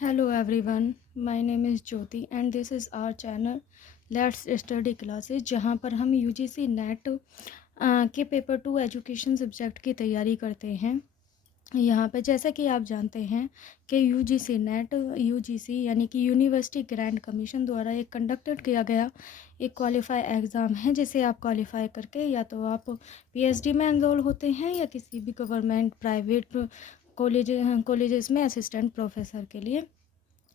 Hello everyone, my name is Jyoti and this is our channel Let's Study Classes जहाँ पर हम UGC net के paper 2 education subject की तैयारी करते हैं। यहाँ पे जैसा कि आप जानते हैं कि UGC नेट यानी कि यूनिवर्सिटी ग्रांट कमीशन द्वारा एक कंडक्टेड किया गया एक क्वालिफाई एग्ज़ाम है, जिसे आप क्वालिफाई करके या तो आप PhD में एनरोल होते हैं या किसी भी गवर्नमेंट प्राइवेट कॉलेजेस में असिस्टेंट प्रोफेसर के लिए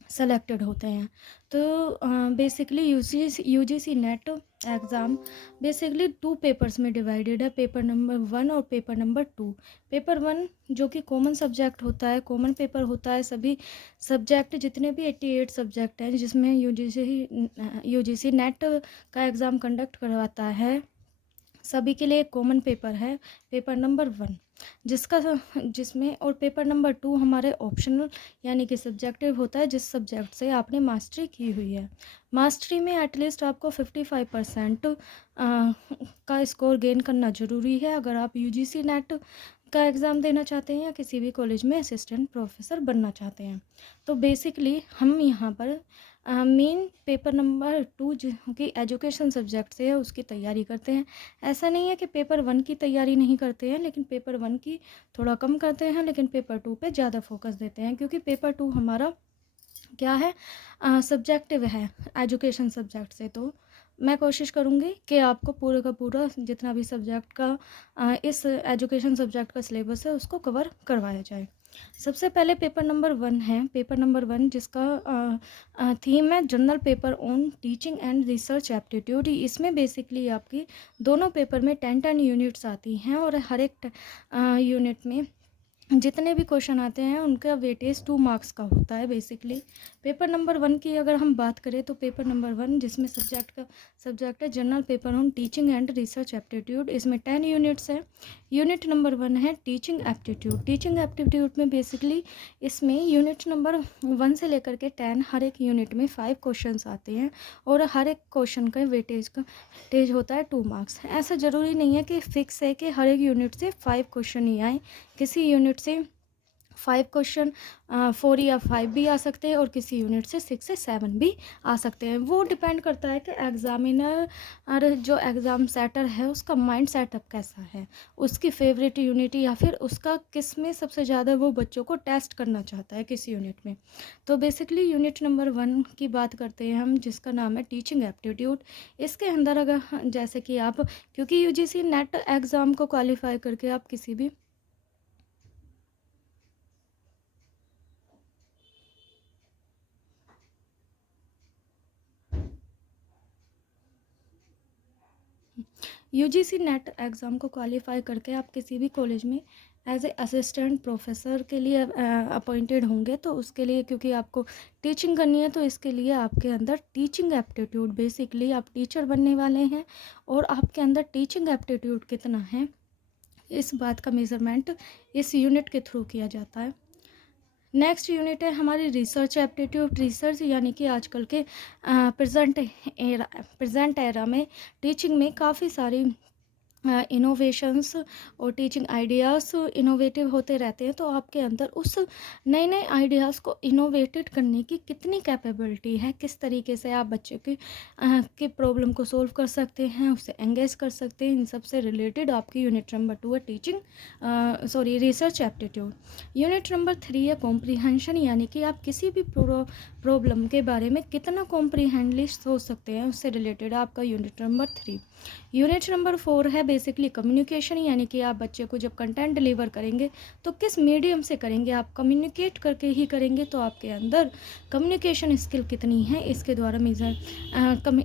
सेलेक्टेड होते हैं। तो basically UGC net exam basically 2 papers में डिवाइडेड है, पेपर नंबर 1 और पेपर नंबर 2। पेपर 1 जो कि कॉमन सब्जेक्ट होता है, कॉमन पेपर होता है, सभी सब्जेक्ट जितने भी 88 सब्जेक्ट हैं जिसमें यूजीसी नेट का एग्ज़ाम कंडक्ट करवाता है, सभी के लिए एक कॉमन पेपर है, पेपर नंबर 1 जिसमें और पेपर नंबर 2 हमारे ऑप्शनल यानी कि सब्जेक्टिव होता है, जिस सब्जेक्ट से आपने मास्टरी की हुई है। मास्टरी में एटलीस्ट आपको 55% का स्कोर गेन करना ज़रूरी है अगर आप यूजीसी नेट का एग्ज़ाम देना चाहते हैं या किसी भी कॉलेज में असिस्टेंट प्रोफेसर बनना चाहते हैं। तो बेसिकली हम यहाँ पर मेन पेपर नंबर 2 जो कि एजुकेशन सब्जेक्ट से है उसकी तैयारी करते हैं। ऐसा नहीं है कि पेपर 1 की तैयारी नहीं करते हैं, लेकिन पेपर 1 की थोड़ा कम करते हैं, लेकिन पेपर 2 पे ज़्यादा फोकस देते हैं, क्योंकि पेपर 2 हमारा क्या है, सब्जेक्टिव है एजुकेशन सब्जेक्ट से। तो मैं कोशिश करूँगी कि आपको पूरे का पूरा जितना भी सब्जेक्ट का इस एजुकेशन सब्जेक्ट का सिलेबस है उसको कवर करवाया जाए। सबसे पहले पेपर नंबर 1 है, पेपर नंबर 1 जिसका थीम है general paper on teaching and research aptitude. इसमें बेसिकली आपकी दोनों पेपर में 10-10 यूनिट्स आती हैं और हर एक यूनिट में जितने भी क्वेश्चन आते हैं उनका वेटेज 2 मार्क्स का होता है। बेसिकली पेपर नंबर 1 की अगर हम बात करें तो पेपर नंबर 1 जिसमें सब्जेक्ट है general paper on teaching and research aptitude, इसमें 10 यूनिट्स है। यूनिट नंबर 1 है टीचिंग एप्टीट्यूड। टीचिंग एप्टीट्यूड में बेसिकली इसमें यूनिट नंबर 1 से लेकर के 10 हर एक यूनिट में 5 क्वेश्चन आते हैं और हर एक क्वेश्चन का वेटेज होता है 2 मार्क्स। ऐसा ज़रूरी नहीं है कि फिक्स है कि हर एक यूनिट से 5 क्वेश्चन ही आए, किसी यूनिट से 5 क्वेश्चन 4 या 5 भी आ सकते हैं और किसी यूनिट से 6 से 7 भी आ सकते हैं। वो डिपेंड करता है कि एग्ज़ामिनर और जो एग्ज़ाम सेटर है उसका माइंड सेटअप कैसा है, उसकी फेवरेट यूनिट या फिर उसका किस में सबसे ज़्यादा वो बच्चों को टेस्ट करना चाहता है किस यूनिट में। तो बेसिकली यूनिट नंबर 1 की बात करते हैं हम, जिसका नाम है टीचिंग एप्टीट्यूड। इसके अंदर अगर जैसे कि आप, क्योंकि यूजीसी नेट एग्ज़ाम को क्वालिफाई करके आप किसी भी यूजीसी नेट एग्ज़ाम को क्वालिफाई करके आप किसी भी कॉलेज में एज ए असिस्टेंट प्रोफेसर के लिए अपॉइंटेड होंगे, तो उसके लिए क्योंकि आपको टीचिंग करनी है तो इसके लिए आपके अंदर टीचिंग एप्टीट्यूड, बेसिकली आप टीचर बनने वाले हैं और आपके अंदर टीचिंग एप्टीट्यूड कितना है इस बात का मेज़रमेंट इस यूनिट के थ्रू किया जाता है। नेक्स्ट यूनिट है हमारी रिसर्च एप्टीट्यूड। रिसर्च यानी कि आजकल के प्रेजेंट एरा में टीचिंग में काफ़ी सारी इनोवेशंस और टीचिंग आइडियाज़ इनोवेटिव होते रहते हैं, तो आपके अंदर उस नए नए आइडियाज़ को इनोवेटेड करने की कितनी कैपेबिलिटी है, किस तरीके से आप बच्चे के प्रॉब्लम को सोल्व कर सकते हैं, उससे एंगेज कर सकते हैं, इन सब से रिलेटेड आपकी यूनिट नंबर 2 है रिसर्च एप्टीट्यूड। यूनिट नंबर 3 है कॉम्प्रीहेंशन, यानी कि आप किसी भी प्रॉब्लम के बारे में कितना कॉम्प्रीहेंडली सोच सकते हैं, उससे रिलेटेड आपका यूनिट नंबर 3। यूनिट नंबर 4 है बेसिकली कम्युनिकेशन, यानी कि आप बच्चे को जब कंटेंट डिलीवर करेंगे तो किस मीडियम से करेंगे, आप कम्युनिकेट करके ही करेंगे, तो आपके अंदर कम्युनिकेशन स्किल कितनी है इसके द्वारा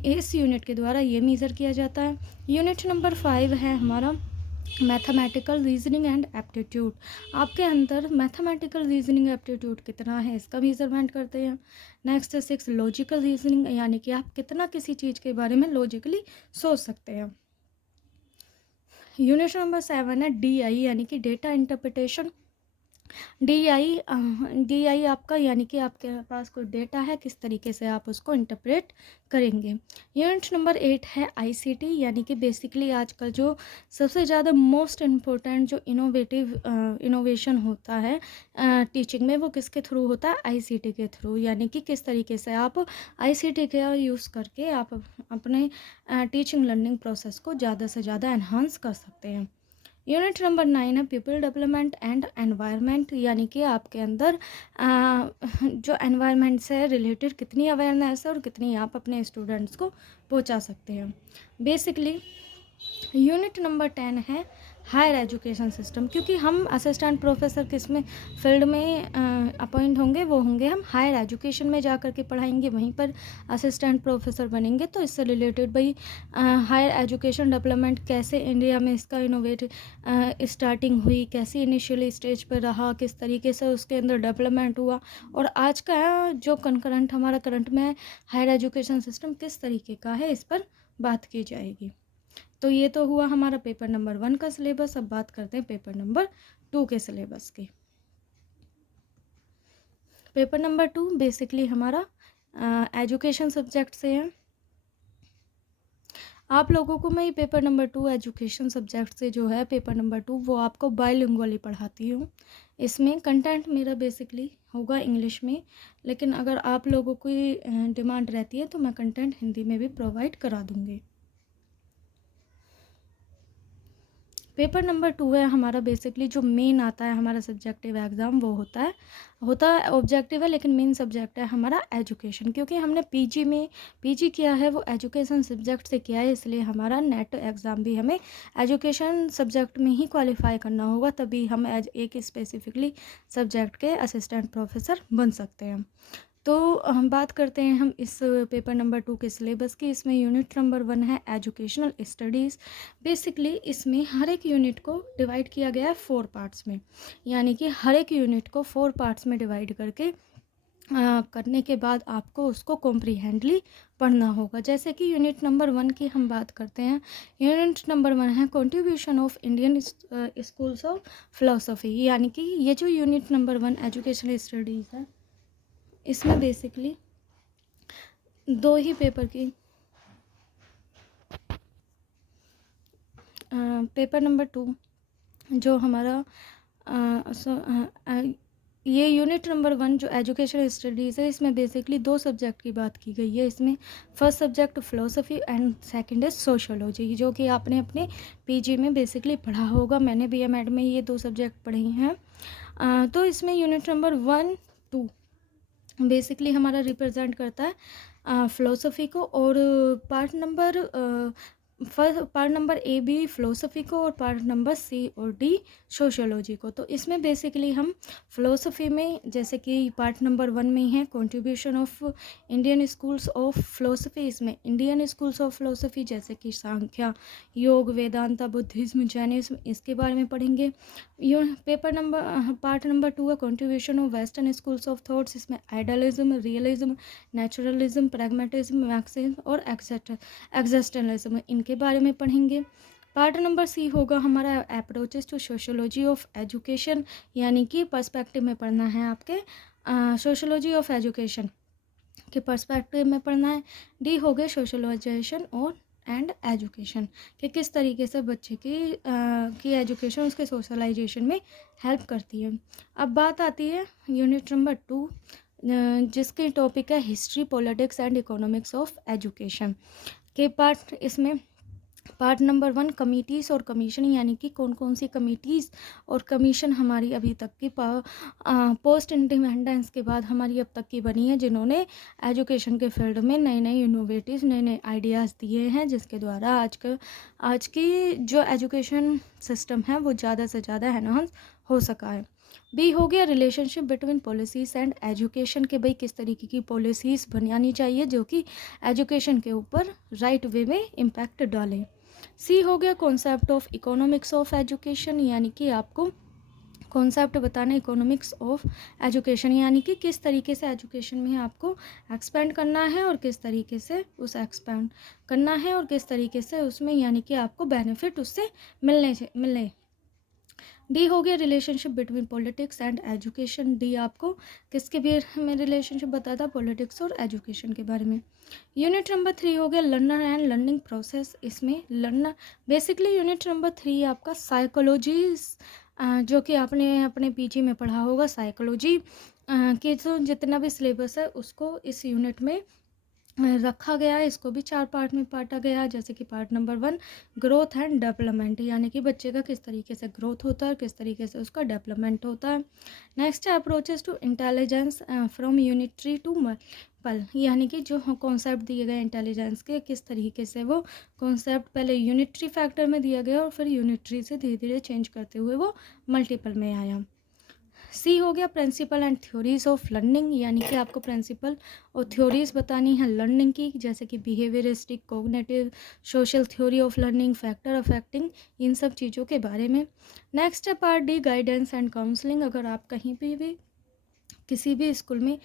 इस यूनिट के द्वारा ये मेज़र किया जाता है। यूनिट नंबर 5 है हमारा मैथमेटिकल रीजनिंग एंड एप्टीट्यूड। आपके अंदर मैथमेटिकल रीजनिंग एप्टीट्यूड कितना है इसका मेजरमेंट करते हैं। नेक्स्ट 6 लॉजिकल रीजनिंग, यानी कि आप कितना किसी चीज़ के बारे में लॉजिकली सोच सकते हैं। यूनिट नंबर 7 है DI, यानी कि डेटा इंटरप्रिटेशन डी आई आपका यानी कि आपके पास कोई डेटा है, किस तरीके से आप उसको इंटरप्रेट करेंगे। यूनिट नंबर 8 है आईसीटी, यानी कि बेसिकली आजकल जो सबसे ज़्यादा मोस्ट इम्पोर्टेंट जो इनोवेशन होता है टीचिंग में, वो किसके थ्रू होता है? आईसीटी के थ्रू। यानी कि किस तरीके से आप आईसीटी का यूज़ करके आप अपने टीचिंग लर्निंग प्रोसेस को ज़्यादा से ज़्यादा एनहांस कर सकते हैं। यूनिट नंबर 9 है पीपल डेवलपमेंट एंड एनवायरनमेंट, यानी कि आपके अंदर जो एनवायरनमेंट से रिलेटेड कितनी अवेयरनेस है और कितनी आप अपने स्टूडेंट्स को पहुंचा सकते हैं। बेसिकली यूनिट नंबर 10 है हायर एजुकेशन सिस्टम, क्योंकि हम असिस्टेंट प्रोफेसर किस में फील्ड में अपॉइंट होंगे, वो होंगे हम हायर एजुकेशन में जा कर के पढ़ाएंगे, वहीं पर असिस्टेंट प्रोफेसर बनेंगे। तो इससे रिलेटेड भाई हायर एजुकेशन डेवलपमेंट कैसे इंडिया में इसका इनोवेट स्टार्टिंग हुई, कैसी इनिशियली स्टेज पर रहा, किस तरीके से उसके अंदर डेवलपमेंट हुआ, और आज का जो कंकरेंट हमारा करंट में हायर एजुकेशन सिस्टम किस तरीके का है, इस पर बात की जाएगी। तो ये तो हुआ हमारा पेपर नंबर 1 का सिलेबस। अब बात करते हैं पेपर नंबर 2 के सिलेबस की। पेपर नंबर 2 बेसिकली हमारा एजुकेशन सब्जेक्ट से है। आप लोगों को मैं ये पेपर नंबर 2 एजुकेशन सब्जेक्ट से जो है पेपर नंबर 2 वो आपको बायलिंगुअली पढ़ाती हूँ। इसमें कंटेंट मेरा बेसिकली होगा इंग्लिश में, लेकिन अगर आप लोगों की डिमांड रहती है तो मैं कंटेंट हिंदी में भी प्रोवाइड करा दूँगी। पेपर नंबर 2 है हमारा, बेसिकली जो मेन आता है हमारा सब्जेक्टिव एग्ज़ाम, वो होता है ऑब्जेक्टिव है, लेकिन मेन सब्जेक्ट है हमारा एजुकेशन। क्योंकि हमने पीजी किया है वो एजुकेशन सब्जेक्ट से किया है, इसलिए हमारा नेट एग्ज़ाम भी हमें एजुकेशन सब्जेक्ट में ही क्वालिफाई करना होगा, तभी हम एक स्पेसिफिकली सब्जेक्ट के असिस्टेंट प्रोफेसर बन सकते हैं। तो हम बात करते हैं हम इस पेपर नंबर 2 के सिलेबस की। इसमें यूनिट नंबर 1 है एजुकेशनल स्टडीज़। बेसिकली इसमें हर एक यूनिट को डिवाइड किया गया है 4 पार्ट्स में, यानी कि हर एक यूनिट को 4 पार्ट्स में डिवाइड करके करने के बाद आपको उसको कॉम्प्रीहेंडली पढ़ना होगा। जैसे कि यूनिट नंबर 1 की हम बात करते हैं। यूनिट नंबर 1 है contribution of Indian schools of philosophy, यानी कि ये जो यूनिट नंबर 1 एजुकेशनल स्टडीज़ है, इसमें बेसिकली 2 ही पेपर की पेपर नंबर 2 जो हमारा ये यूनिट नंबर 1 जो एजुकेशनल स्टडीज़ है, इसमें बेसिकली 2 सब्जेक्ट की बात की गई है। इसमें first subject philosophy and second है सोशियोलॉजी, जो कि आपने अपने पीजी में बेसिकली पढ़ा होगा। मैंने बीएमएड में ये 2 सब्जेक्ट पढ़े हैं। तो इसमें यूनिट नंबर 1, 2 बेसिकली हमारा रिप्रेजेंट करता है फ़िलोसफ़ी को, और part number A B philosophy को, और पार्ट नंबर सी और डी सोशियोलॉजी को। तो इसमें बेसिकली हम फ़िलोसफ़ी में, जैसे कि पार्ट नंबर 1 में है contribution of Indian schools of philosophy, इसमें इंडियन स्कूल्स ऑफ फ़िलोसफ़ी जैसे कि सांख्या, योग, वेदांता, बुद्धिज़्म, जैनिज़्म, इसके बारे में पढ़ेंगे। पार्ट नंबर 2 है contribution of western schools of thoughts, idealism realism, naturalism, नेचुरलिज्म, प्रैग्मेटिज्म, मार्क्सिज्म और एक्जिस्टेंशलिज्म, इनके बारे में पढ़ेंगे। पार्ट नंबर सी होगा हमारा approaches to sociology of education, यानी कि पर्सपेक्टिव में पढ़ना है आपके सोशियोलॉजी ऑफ एजुकेशन के पर्सपेक्टिव में पढ़ना है। डी हो गए सोशलाइजेशन और एंड एजुकेशन, कि किस तरीके से बच्चे की एजुकेशन उसके सोशलाइजेशन में हेल्प करती है। अब बात आती है यूनिट नंबर 2 जिसकी टॉपिक है history, politics and economics of education के पार्ट। इसमें पार्ट नंबर 1 कमिटीज़ और कमीशन, यानी कि कौन कौन सी कमिटीज़ और कमीशन हमारी अभी तक की पोस्ट इंडिपेंडेंस के बाद हमारी अब तक की बनी है, जिन्होंने एजुकेशन के फील्ड में नए नए इनोवेटिव नए नए आइडियाज़ दिए हैं, जिसके द्वारा आज की जो एजुकेशन सिस्टम है वो ज़्यादा से ज़्यादा एनहांस हो सका है। बी हो गया relationship between policies and education, के भाई किस तरीके की पॉलिसीज़ बनानी चाहिए जो कि एजुकेशन के ऊपर राइट वे में इम्पैक्ट डालें। सी हो गया concept of economics of education, यानी कि आपको कॉन्सेप्ट बताना इकोनॉमिक्स ऑफ एजुकेशन, यानी कि किस तरीके से एजुकेशन में आपको एक्सपेंड करना है और किस तरीके से उस एक्सपेंड करना है और किस तरीके से उसमें यानी कि आपको बेनिफिट उससे मिलने। डी हो गया relationship between politics and education. D आपको किसके बीच में रिलेशनशिप बताता, पॉलिटिक्स और एजुकेशन के बारे में। यूनिट नंबर 3 हो गया लर्नर एंड लर्निंग प्रोसेस। इसमें लर्नर बेसिकली यूनिट नंबर 3 आपका साइकोलॉजी, जो कि आपने अपने पीजी में पढ़ा होगा, साइकोलॉजी के जो जितना भी सिलेबस है उसको इस यूनिट में रखा गया है। इसको भी 4 पार्ट में बांटा गया है, जैसे कि part number 1 growth and development, यानी कि बच्चे का किस तरीके से ग्रोथ होता है, किस तरीके से उसका डेवलपमेंट होता है। नेक्स्ट है approaches to intelligence from unitary to multiple, यानी कि जो कॉन्सेप्ट दिए गए इंटेलिजेंस के, किस तरीके से वो कॉन्सेप्ट पहले यूनिटरी फैक्टर में दिया गया और फिर यूनिटरी से धीरे धीरे चेंज करते हुए वो मल्टीपल में आया। सी हो गया principle and theories of learning, यानी कि आपको प्रिंसिपल और थ्योरीज बतानी है लर्निंग की, जैसे कि behavioristic, cognitive, social theory of learning, factor affecting, इन सब चीज़ों के बारे में। नेक्स्ट है part D guidance and counselling. अगर आप कहीं भी किसी भी स्कूल में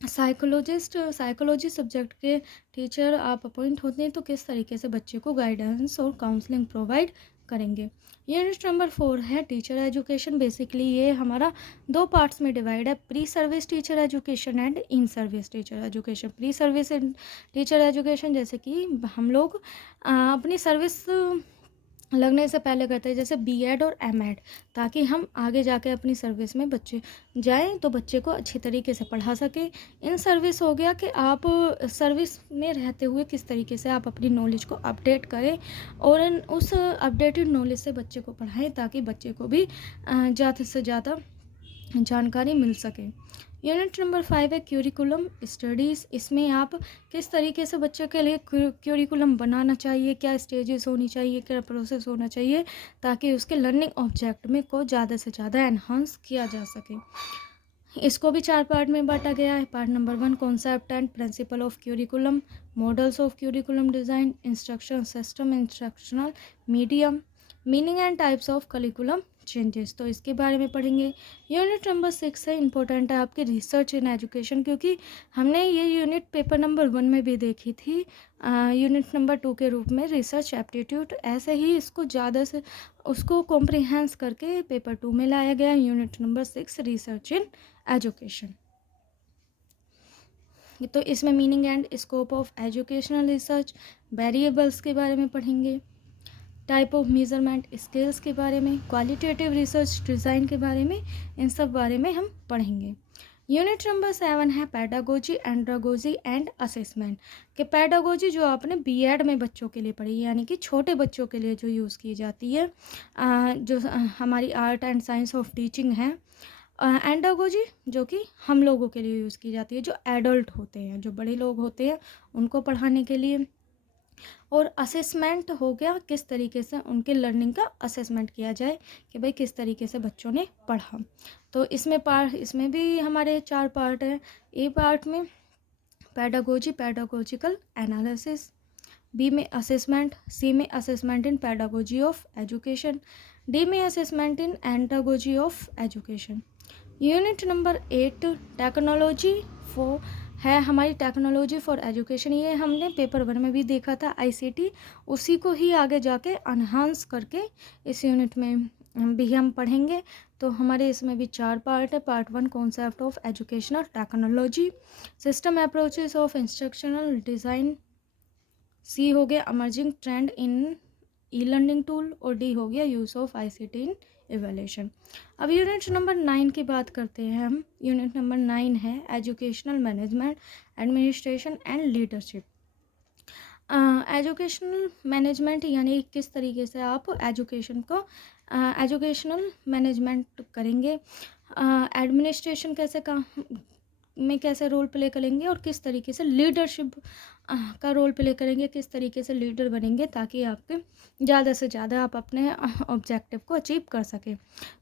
साइकोलॉजी सब्जेक्ट के टीचर आप अपॉइंट होते हैं तो किस तरीके से बच्चे को गाइडेंस और काउंसलिंग प्रोवाइड करेंगे। यूनिट नंबर 4 है टीचर एजुकेशन। बेसिकली ये हमारा 2 पार्ट्स में डिवाइड है, pre service teacher education and in service teacher education. Pre service teacher education जैसे कि हम लोग अपनी सर्विस लगने से पहले करते हैं, जैसे बीएड और एमएड, ताकि हम आगे जाके अपनी सर्विस में बच्चे जाएं तो बच्चे को अच्छी तरीके से पढ़ा सकें। इन सर्विस हो गया कि आप सर्विस में रहते हुए किस तरीके से आप अपनी नॉलेज को अपडेट करें और उस अपडेटेड नॉलेज से बच्चे को पढ़ाएं ताकि बच्चे को भी ज़्यादा से ज़्यादा जानकारी मिल सके। यूनिट नंबर 5 है क्यूरिकुलम स्टडीज़। इसमें आप किस तरीके से बच्चे के लिए क्यूरिकुलम बनाना चाहिए, क्या स्टेजेस होनी चाहिए, क्या प्रोसेस होना चाहिए, ताकि उसके लर्निंग ऑब्जेक्ट में को ज़्यादा से ज़्यादा एनहांस किया जा सके। इसको भी 4 पार्ट में बांटा गया है। Part number 1 concept and principle of curriculum, models of curriculum design, instruction system, instructional medium, meaning and types of curriculum changes, तो इसके बारे में पढ़ेंगे। यूनिट नंबर 6 है इंपॉर्टेंट है आपकी रिसर्च इन एजुकेशन, क्योंकि हमने ये यूनिट पेपर नंबर 1 में भी देखी थी यूनिट नंबर 2 के रूप में, रिसर्च एप्टीट्यूड। ऐसे ही इसको ज़्यादा से उसको कॉम्प्रिहेंस करके पेपर 2 में लाया गया। Unit number 6 research in education, तो इसमें meaning and scope of educational research, variables के बारे में पढ़ेंगे, टाइप ऑफ मेजरमेंट स्केल्स के बारे में, क्वालिटेटिव रिसर्च डिज़ाइन के बारे में, इन सब बारे में हम पढ़ेंगे। यूनिट नंबर 7 है पैडागोजी, एंड्रागोजी एंड असेसमेंट। कि पैडागोजी जो आपने बीएड में बच्चों के लिए पढ़ी, यानी कि छोटे बच्चों के लिए जो यूज़ की जाती है, जो हमारी art and science of teaching है। एंडागोजी जो कि हम लोगों के लिए यूज़ की जाती है, जो एडल्ट होते हैं, जो बड़े लोग होते हैं, उनको पढ़ाने के लिए। और असेसमेंट हो गया किस तरीके से उनके लर्निंग का असेसमेंट किया जाए कि भाई किस तरीके से बच्चों ने पढ़ा। तो इसमें भी हमारे 4 पार्ट हैं। ए पार्ट में पैडागोजी, पैडागोजिकल एनालिसिस, बी में असेसमेंट, सी में assessment in pedagogy of education, D में assessment in andragogy of education. Unit number 8 technology for है हमारी, टेक्नोलॉजी फॉर एजुकेशन। ये हमने पेपर 1 में भी देखा था आईसीटी, उसी को ही आगे जाके एनहांस करके इस यूनिट में भी हम पढ़ेंगे। तो हमारे इसमें भी 4 पार्ट है। Part 1 concept of educational technology, system approaches of instructional design, C हो गया emerging trend in e learning tool, और डी हो गया use of ICT in evaluation. अब यूनिट नंबर 9 की बात करते हैं हम। यूनिट नंबर 9 है educational management, administration and leadership. Educational management यानी किस तरीके से आप एजुकेशन को एजुकेशनल मैनेजमेंट करेंगे, एडमिनिस्ट्रेशन कैसे रोल प्ले करेंगे, और किस तरीके से लीडरशिप का रोल प्ले करेंगे, किस तरीके से लीडर बनेंगे ताकि आपके ज़्यादा से ज़्यादा आप अपने ऑब्जेक्टिव को अचीव कर सकें।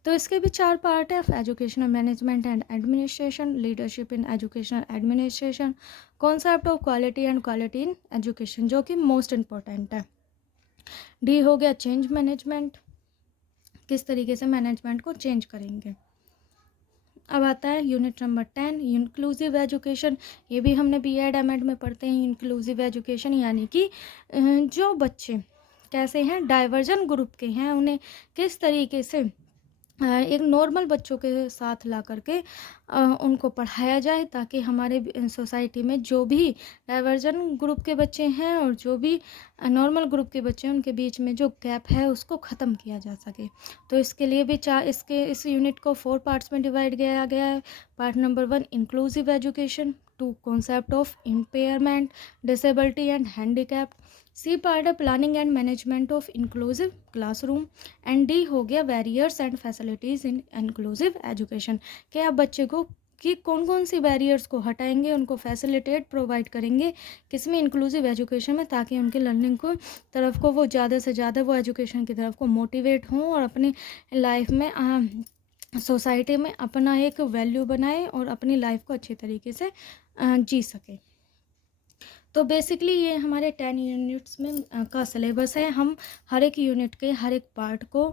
तो इसके भी 4 पार्ट है, educational management and administration, leadership in educational administration, concept of quality and quality in education, जो कि मोस्ट इम्पॉर्टेंट है। डी हो गया चेंज मैनेजमेंट, किस तरीके से मैनेजमेंट को चेंज करेंगे। अब आता है यूनिट नंबर 10 इंक्लूसिव एजुकेशन। ये भी हमने बीएड एमएड में पढ़ते हैं। इंक्लूसिव एजुकेशन यानी कि जो बच्चे कैसे हैं, डाइवर्जन ग्रुप के हैं, उन्हें किस तरीके से एक नॉर्मल बच्चों के साथ ला करके उनको पढ़ाया जाए, ताकि हमारे सोसाइटी में जो भी डाइवर्जन ग्रुप के बच्चे हैं और जो भी नॉर्मल ग्रुप के बच्चे हैं, उनके बीच में जो गैप है उसको ख़त्म किया जा सके। तो इसके लिए भी इस यूनिट को 4 पार्ट्स में डिवाइड किया गया है। Part number 1 inclusive education, 2 concept of impairment, disability and handicap, C part है planning and management of inclusive classroom, and D हो गया barriers and facilities in inclusive education, कि आप बच्चे को कि कौन कौन सी बैरियर्स को हटाएंगे, उनको फैसिलिटेट प्रोवाइड करेंगे किसमें, इंक्लूसिव एजुकेशन में, ताकि उनके लर्निंग को तरफ को वो ज़्यादा से ज़्यादा वो एजुकेशन की तरफ को मोटिवेट हों और अपनी लाइफ में सोसाइटी में अपना एक वैल्यू बनाए और अपनी लाइफ को अच्छे तरीके से जी सके। तो बेसिकली ये हमारे 10 यूनिट्स में का सिलेबस है। हम हर एक यूनिट के हर एक पार्ट को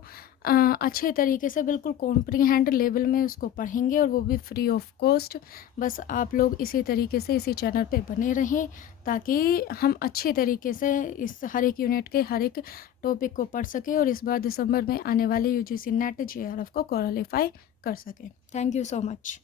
अच्छे तरीके से बिल्कुल कॉम्प्रीहेंड लेवल में उसको पढ़ेंगे, और वो भी फ्री ऑफ कॉस्ट। बस आप लोग इसी तरीके से इसी चैनल पे बने रहें, ताकि हम अच्छे तरीके से इस हर एक यूनिट के हर एक टॉपिक को पढ़ सकें और इस बार दिसंबर में आने वाले UGC नेट JRF को क्वालिफाई कर सकें। Thank you so much.